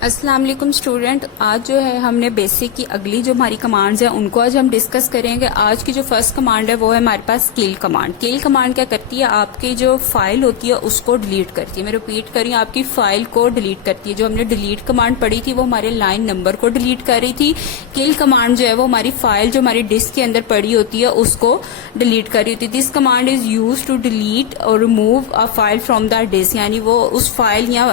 अस्सलाम वालेकुम स्टूडेंट। आज जो है हमने बेसिक की अगली जो हमारी कमांड्स हैं उनको आज हम डिस्कस करेंगे। आज की जो फर्स्ट कमांड है वो है हमारे पास किल कमांड। किल कमांड क्या करती है, आपकी जो फाइल होती है उसको डिलीट करती है। मैं रिपीट कर रही हूँ, आपकी फाइल को डिलीट करती है। जो हमने डिलीट कमांड पढ़ी थी वो हमारे लाइन नंबर को डिलीट कर रही थी। किल कमांड जो है वो हमारी फाइल जो हमारी डिस्क के अंदर पड़ी होती है उसको डिलीट कर रही होती है। This command is use to delete और remove a file from the disk, यानी वो उस फाइल या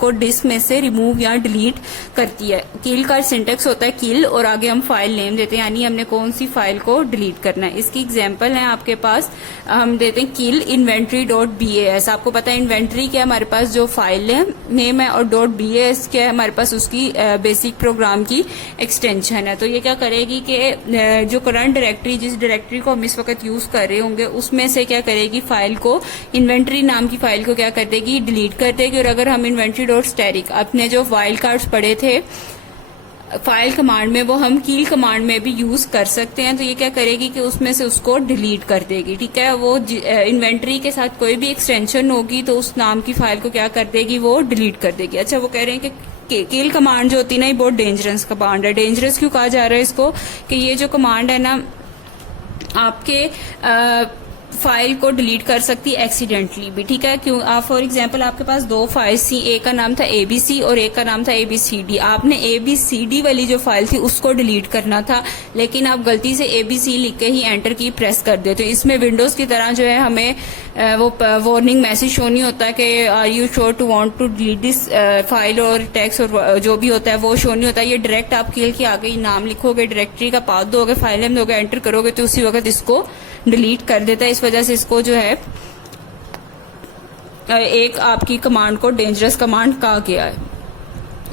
को डिस्क में से रिमूव या डिलीट करती है। किल का सिंटेक्स होता है किल और आगे हम फाइल नेम देते हैं, यानी हमने कौन सी फाइल को डिलीट करना है। इसकी एग्जांपल है आपके पास, हम देते हैं किल inventory.bas। आपको पता है इन्वेंट्री क्या है, हमारे पास जो फाइल नेम है, और .bas क्या है हमारे पास उसकी बेसिक प्रोग्राम की एक्सटेंशन है। तो ये क्या करेगी कि जो करंट डायरेक्टरी, जिस डायरेक्टरी को हम इस वक्त यूज कर रहे होंगे उसमें से क्या करेगी, फाइल को, इन्वेंट्री नाम की फाइल को क्या कर देगी, डिलीट कर देगी। और अगर हम inventory.static अपने जो वाइल्ड कार्ड्स पढ़े थे फाइल कमांड में वो हम कील कमांड में भी यूज कर सकते हैं। तो ये क्या करेगी कि उसमें से उसको डिलीट कर देगी। ठीक है, वो इन्वेंट्री के साथ कोई भी एक्सटेंशन होगी तो उस नाम की फाइल को क्या कर देगी, वो डिलीट कर देगी। अच्छा, वो कह रहे हैं कि किल कमांड जो होती है ना, ये बहुत डेंजरस कमांड है। डेंजरस क्यों कहा जा रहा है इसको, कि ये जो कमांड है ना आपके फाइल को डिलीट कर सकती है एक्सीडेंटली भी। ठीक है, क्यों, आप फॉर एग्जांपल आपके पास दो फाइल थी, एक का नाम था एबीसी और एक का नाम था एबीसीडी। आपने एबीसीडी वाली जो फाइल थी उसको डिलीट करना था, लेकिन आप गलती से एबीसी लिख के ही एंटर की प्रेस कर देते हो। इसमें विंडोज की तरह जो है हमें वो वार्निंग मैसेज शो नहीं होता कि are you sure to want to delete this file or text और जो भी होता है वो शो नहीं होता। ये डायरेक्ट आप किल के आगे ही नाम लिखोगे, डायरेक्टरी का पाथ दोगे, फाइल नेम दोगे, एंटर करोगे तो उसी वक्त इसको डिलीट कर देता है। इस वजह से इसको जो है एक आपकी कमांड को डेंजरस कमांड कहा गया है।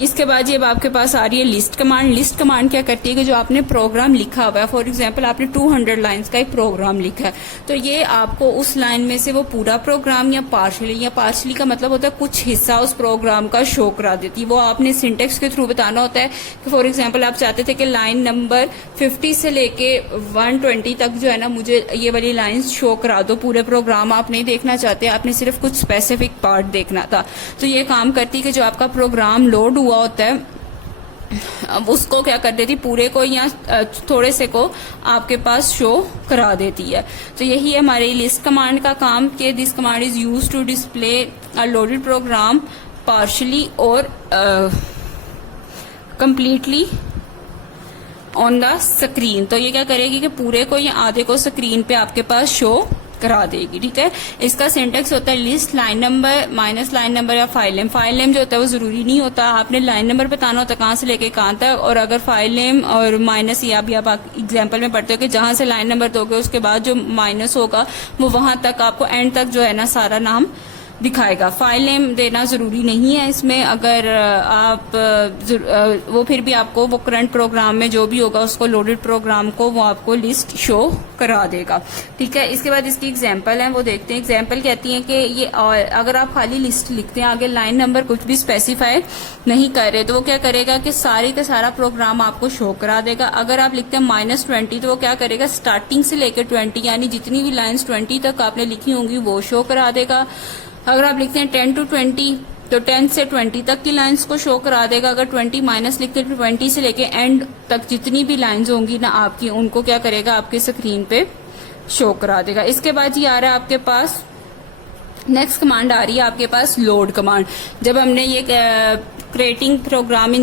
इसके बाद ये आपके पास आ रही है लिस्ट कमांड। लिस्ट कमांड क्या करती है कि जो आपने प्रोग्राम लिखा हुआ है, फॉर एग्जांपल आपने 200 लाइंस का एक प्रोग्राम लिखा है, तो ये आपको उस लाइन में से वो पूरा प्रोग्राम या पार्शली का मतलब होता है कुछ हिस्सा उस प्रोग्राम का शो करा देती है। वो आपने सिंटेक्स के थ्रू बताना होता है कि फॉर एग्जाम्पल आप चाहते थे कि लाइन नंबर 50 से लेके 120 तक जो है ना मुझे ये वाली लाइन्स शो करा दो। पूरे प्रोग्राम आप नहीं देखना चाहते, आपने सिर्फ कुछ स्पेसिफिक पार्ट देखना था। तो ये काम करती है कि जो आपका प्रोग्राम लोड हुआ होता है अब उसको क्या कर देती, पूरे को या थोड़े से को आपके पास शो करा देती है। तो यही है हमारी लिस्ट कमांड का काम, कि this command is use to display a loaded program partially or completely on the screen. तो ये क्या करेगी कि पूरे को या आधे को स्क्रीन पे आपके पास शो करा देगी। ठीक है, इसका सिंटेक्स होता है list line number minus line number या फाइल नेम। फाइल नेम जो होता है वो जरूरी नहीं होता, आपने लाइन नंबर बताना होता है कहाँ से लेके कहाँ तक। और अगर फाइल नेम और माइनस या भी आप एग्जांपल में पढ़ते हो कि जहां से लाइन नंबर दोगे उसके बाद जो माइनस होगा वो वहां तक आपको एंड तक जो है ना सारा नाम दिखाएगा। फाइल नेम देना जरूरी नहीं है इसमें, अगर आप वो फिर भी आपको वो करंट प्रोग्राम में जो भी होगा उसको लोडेड प्रोग्राम को वो आपको लिस्ट शो करा देगा। ठीक है, इसके बाद इसकी एग्जांपल है वो देखते हैं। एग्जांपल कहती है कि ये अगर आप खाली लिस्ट लिखते हैं, आगे लाइन नंबर कुछ भी स्पेसिफाई नहीं कर रहे, तो वो क्या करेगा कि सारी का सारा प्रोग्राम आपको शो करा देगा। अगर आप लिखते हैं -20 तो वो क्या करेगा, स्टार्टिंग से लेकर 20 यानी जितनी भी लाइन्स 20 तक आपने लिखी होंगी वो शो करा देगा। अगर आप लिखते हैं 10 to 20 तो 10 से 20 तक की लाइंस को शो करा देगा। अगर 20 माइनस लिखते हैं 20 से लेके एंड तक जितनी भी लाइंस होंगी ना आपकी, उनको क्या करेगा, आपके स्क्रीन पे शो करा देगा। इसके बाद ये आ रहा है आपके पास नेक्स्ट कमांड आ रही है आपके पास लोड कमांड। जब हमने ये राइटिंग प्रोग्राम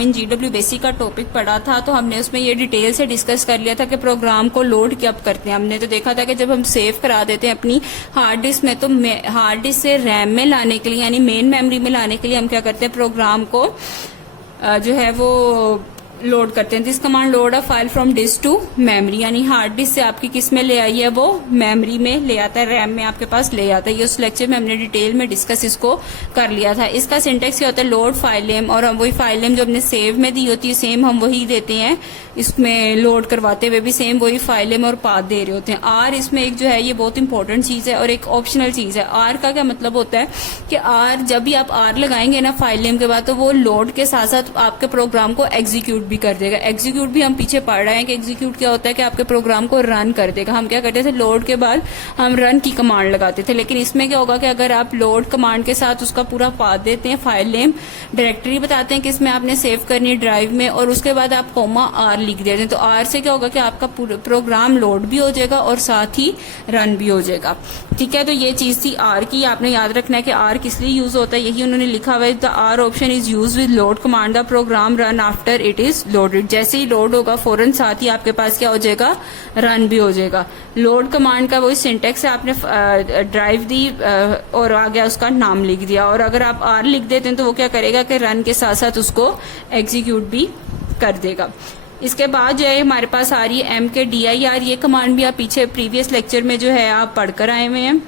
इन GW बेसिक का टॉपिक पढ़ा था तो हमने उसमें ये डिटेल से डिस्कस कर लिया था कि प्रोग्राम को लोड कब करते हैं। हमने तो देखा था कि जब हम सेव करा देते हैं अपनी हार्ड डिस्क में, तो हार्ड डिस्क से रैम में लाने के लिए यानी मेन मेमोरी में लाने के लिए हम क्या करते हैं, प्रोग्राम को जो है वो लोड करते हैं। This command load a file from disk to memory, यानी हार्ड डिस्क से आपकी किस में ले आई है, वो मेमोरी में ले आता है, रैम में आपके पास ले आता है। ये उस लेक्चर में हमने डिटेल में डिस्कस इसको कर लिया था। इसका सिंटेक्स क्या होता है, लोड फाइल नेम, और हम वही फाइल नेम जो हमने सेव में दी होती है सेम हम वही देते हैं इसमें लोड करवाते हुए भी सेम वही फाइल नेम और पाथ दे रहे होते हैं। आर इसमें एक जो है ये बहुत इंपॉर्टेंट चीज है और एक ऑप्शनल चीज है। आर का क्या मतलब होता है कि आर जब भी आप आर लगाएंगे ना फाइल नेम के बाद, तो वो लोड के साथ साथ आपके प्रोग्राम को एग्जीक्यूट भी कर देगा। एग्जीक्यूट भी हम पीछे पढ़ रहे हैं कि एग्जीक्यूट क्या होता है कि आपके प्रोग्राम को रन कर देगा। हम क्या करते थे, लोड के बाद हम रन की कमांड लगाते थे, लेकिन इसमें क्या होगा कि अगर आप लोड कमांड के साथ उसका पूरा पाथ देते हैं, फाइल नेम डायरेक्टरी बताते हैं कि इसमें आपने सेव करनी है ड्राइव में, और उसके बाद आप कोमा आर लिख देते हैं, तो आर से क्या होगा कि आपका प्रोग्राम लोड भी हो जाएगा और साथ ही रन भी हो जाएगा। ठीक है, तो ये चीज थी आर की। आपने याद रखना है कि आर किस लिए यूज होता है, यही उन्होंने लिखा हुआ है। The R option is use with load command, the program run after it is loaded. जैसे ही लोड होगा फौरन साथ ही आपके पास क्या हो जाएगा, रन भी हो जाएगा। लोड कमांड का वही सिंटेक्स है, आपने ड्राइव दी और आ गया उसका नाम लिख दिया, और अगर आप आर लिख देते हैं तो वो क्या करेगा कि रन के साथ साथ उसको एग्जीक्यूट भी कर देगा। इसके बाद जो है हमारे पास आ रही है mkdir। ये कमांड भी आप पीछे प्रीवियस लेक्चर में जो है आप पढ़कर आए हुए हैं।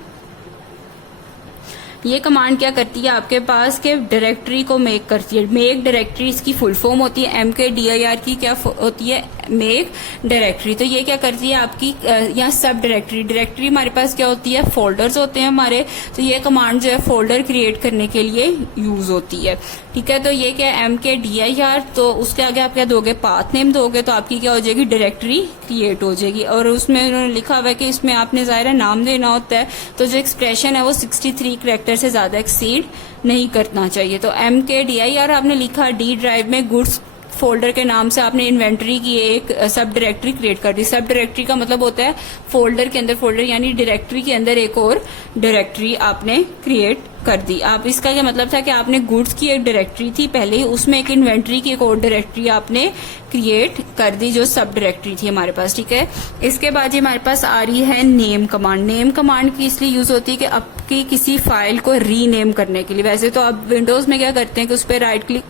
ये कमांड क्या करती है आपके पास के डायरेक्टरी को मेक करती है। मेक डायरेक्टरी इसकी फुल फॉर्म होती है। mkdir की क्या होती है, मेक डायरेक्टरी। तो ये क्या करती है आपकी यहाँ सब डायरेक्टरी, डायरेक्टरी हमारे पास क्या होती है, फोल्डर्स होते हैं हमारे। तो ये कमांड जो है फोल्डर क्रिएट करने के लिए यूज होती है। ठीक है, तो ये क्या है mkdir, तो उसके आगे आप क्या दोगे, पाथ नेम दोगे, तो आपकी क्या हो जाएगी, डायरेक्टरी क्रिएट हो जाएगी। और उसमें उन्होंने लिखा हुआ है कि इसमें आपने ज़ाहिर नाम देना होता है, तो जो एक्सप्रेशन है वो 63 कैरेक्टर से ज्यादा एक्सीड नहीं करना चाहिए। तो mkdir आपने लिखा, डी ड्राइव में गुड्स फोल्डर के नाम से आपने इन्वेंटरी की एक सब डायरेक्टरी क्रिएट कर दी। सब डायरेक्टरी का मतलब होता है फोल्डर के अंदर फोल्डर, यानी डायरेक्टरी के अंदर एक और डायरेक्टरी आपने क्रिएट कर दी। आप इसका क्या मतलब था कि आपने गुड्स की एक डायरेक्टरी थी पहले ही, उसमें एक इन्वेंटरी की एक और डायरेक्टरी आपने क्रिएट कर दी जो सब डायरेक्टरी थी हमारे पास। ठीक है, इसके बाद ये हमारे पास आ रही है नेम कमांड। नेम कमांड की इसलिए यूज होती है कि आपकी किसी फाइल को रीनेम करने के लिए। वैसे तो आप विंडोज में क्या करते हैं कि उस पर राइट क्लिक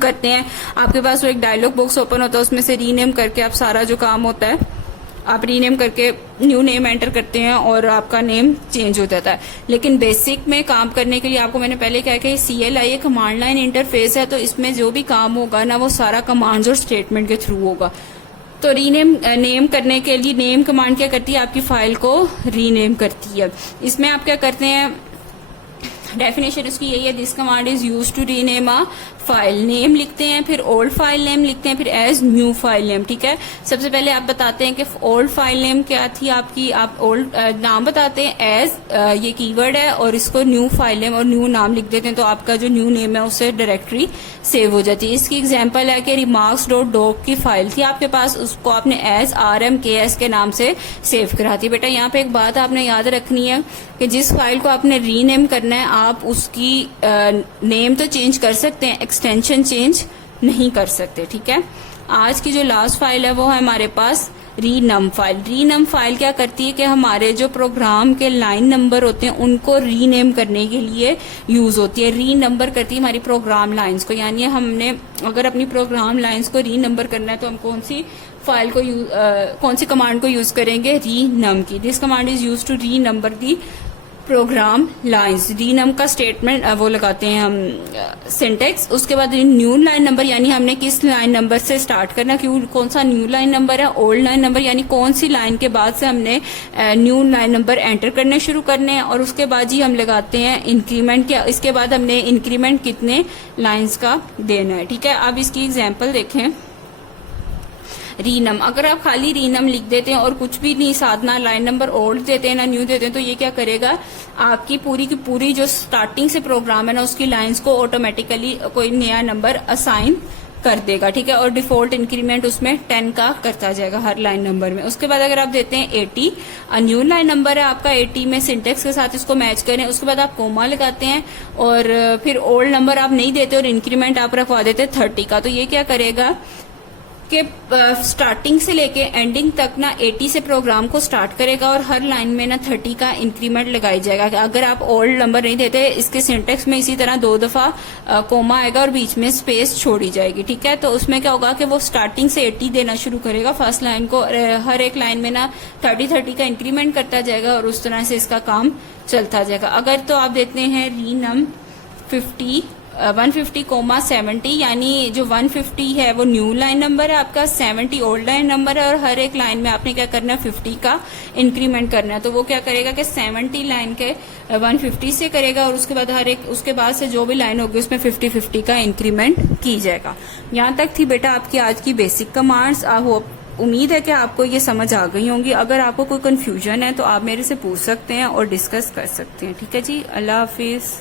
करते हैं, आपके पास वो एक डायलॉग बॉक्स ओपन होता है, उसमें से रीनेम करके आप सारा जो काम होता है आप रीनेम करके न्यू नेम एंटर करते हैं और आपका नेम चेंज हो जाता है। लेकिन बेसिक में काम करने के लिए आपको मैंने पहले कहा कि CLI एक कमांड लाइन इंटरफेस है, तो इसमें जो भी काम होगा ना वो सारा कमांड्स और स्टेटमेंट के थ्रू होगा। तो रीनेम नेम करने के लिए नेम कमांड क्या करती है, आपकी फाइल को रीनेम करती है। इसमें आप क्या करते हैं, डेफिनेशन उसकी यही है, this command is use to rename a file. Name लिखते हैं, फिर ओल्ड फाइल नेम लिखते हैं, फिर एज न्यू फाइल नेम। ठीक है, सबसे पहले आप बताते हैं कि ओल्ड फाइल नेम क्या थी आपकी, आप ओल्ड नाम बताते हैं, एज ये कीवर्ड है, और इसको न्यू फाइल नेम और न्यू नाम लिख देते हैं, तो आपका जो न्यू नेम है उससे डायरेक्टरी सेव हो जाती है। इसकी एग्जांपल है कि remarks.doc की फाइल थी आपके पास, उसको आपने एज rmks के नाम से सेव करा दी। बेटा यहाँ पे एक बात आपने याद रखनी है कि जिस फाइल को आपने रीनेम करना है आप उसकी नेम तो चेंज कर सकते हैं, एक्सटेंशन चेंज नहीं कर सकते। ठीक है, आज की जो लास्ट फाइल है वो है हमारे पास रीनम फाइल। रीनम फाइल क्या करती है कि हमारे जो प्रोग्राम के लाइन नंबर होते हैं उनको रीनेम करने के लिए यूज होती है। री नंबर करती है हमारी प्रोग्राम लाइंस को, यानी हमने अगर अपनी प्रोग्राम लाइंस को री नंबर करना है तो हम कौन सी फाइल को कौन सी कमांड को यूज करेंगे, रीनम की। This command is use to renumber the program lines. Renum का स्टेटमेंट वो लगाते हैं हम सिंटेक्स। उसके बाद न्यू लाइन नंबर, यानी हमने किस लाइन नंबर से स्टार्ट करना, क्यों कौन सा न्यू लाइन नंबर है, ओल्ड लाइन नंबर, यानी कौन सी लाइन के बाद से हमने न्यू लाइन नंबर एंटर करने शुरू करने हैं। और उसके बाद ही हम लगाते हैं इंक्रीमेंट क्या, इसके बाद हमने इंक्रीमेंट कितने लाइन्स का देना है। ठीक है, अब इसकी एग्जाम्पल देखें। रीनम, अगर आप खाली रीनम लिख देते हैं और कुछ भी नहीं साथ ना लाइन नंबर ओल्ड देते हैं ना न्यू देते हैं, तो ये क्या करेगा, आपकी पूरी की पूरी जो स्टार्टिंग से प्रोग्राम है ना उसकी लाइंस को ऑटोमेटिकली कोई नया नंबर असाइन कर देगा। ठीक है, और डिफॉल्ट इंक्रीमेंट उसमें 10 का करता जाएगा हर लाइन नंबर में। उसके बाद अगर आप देते हैं 80, न्यू लाइन नंबर है आपका 80 में, सिंटेक्स के साथ इसको मैच करें। उसके बाद आप कोमा लगाते हैं और फिर ओल्ड नंबर आप नहीं देते और इंक्रीमेंट आप रखवा देते हैं 30 का। तो ये क्या करेगा कि स्टार्टिंग से लेके एंडिंग तक ना 80 से प्रोग्राम को स्टार्ट करेगा और हर लाइन में ना 30 का इंक्रीमेंट लगाई जाएगा। अगर आप ओल्ड नंबर नहीं देते, इसके सिंटेक्स में इसी तरह 2 दफा कोमा आएगा और बीच में स्पेस छोड़ी जाएगी। ठीक है, तो उसमें क्या होगा कि वो स्टार्टिंग से 80 देना शुरू करेगा फर्स्ट लाइन को, हर एक लाइन में ना 30 का इंक्रीमेंट करता जाएगा और उस तरह से इसका काम चलता जाएगा। अगर तो आप देते हैं रीनम 50 150,70 यानी जो 150 है वो न्यू लाइन नंबर है आपका, 70 ओल्ड लाइन नंबर है, और हर एक लाइन में आपने क्या करना है 50 का इंक्रीमेंट करना है। तो वो क्या करेगा कि 70 लाइन के 150 से करेगा, और उसके बाद हर एक उसके बाद से जो भी लाइन होगी उसमें 50-50 का इंक्रीमेंट की जाएगा। यहाँ तक थी बेटा आपकी आज की बेसिक कमांड्स। आई होप, उम्मीद है कि आपको ये समझ आ गई होंगी। अगर आपको कोई कंफ्यूजन है तो आप मेरे से पूछ सकते हैं और डिस्कस कर सकते हैं। ठीक है जी, अल्लाह हाफिज।